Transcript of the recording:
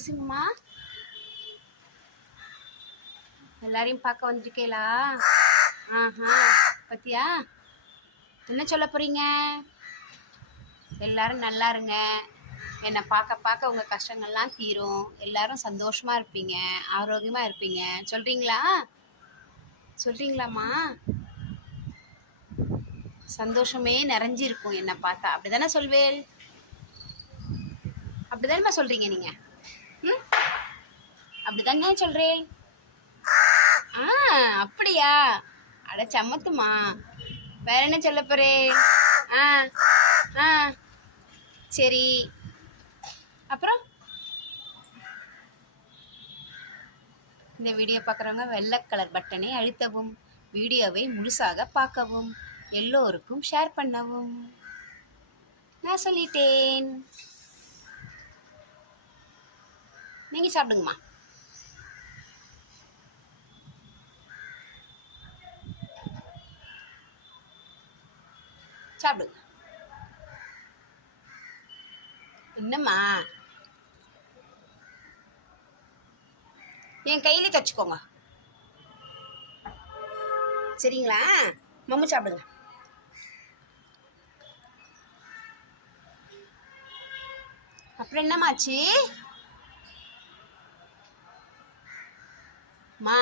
பேசுங்கம்மா. எல்லாரையும் பார்க்க வந்திருக்கீங்களா ஆஹா பத்தியா? என்ன சொல்ல போறீங்க? எல்லாரும் நல்லா இருங்க. என்னை பார்க்க பார்க்க உங்கள் கஷ்டங்கள்லாம் தீரும். எல்லாரும் சந்தோஷமா இருப்பீங்க. ஆரோக்கியமா இருப்பீங்க. சொல்றீங்களா? சொல்றீங்களாம்மா? சந்தோஷமே நிறைஞ்சிருக்கும் என்னை பார்த்தா. அப்படிதானே சொல்வேல் அப்படிதானே சொல்றீங்க நீங்க? ம்? அப்படிதானே சொல்றேன். ஆ அப்படியா? அட சம்மத்துமா வேற என்ன சொல்ல போறே? ஆ ஆ. சரி. அப்புறம்? இந்த வீடியோ பார்க்குறவங்க வெள்ளை கலர் பட்டனை அழுத்தவும் வீடியோவை முழுசாக பார்க்கவும் எல்லோருக்கும் ஷேர் பண்ணவும். நான் சொல்லிட்டேன். நீங்கள் சாப்பிடுங்கம்மா. சாப்பிடுங்க என்னம்மா? என் கையிலே தச்சுக்கோங்க. சரிங்களா? மம்மு சாப்பிடுங்க. அப்புறம் என்னமாச்சு மா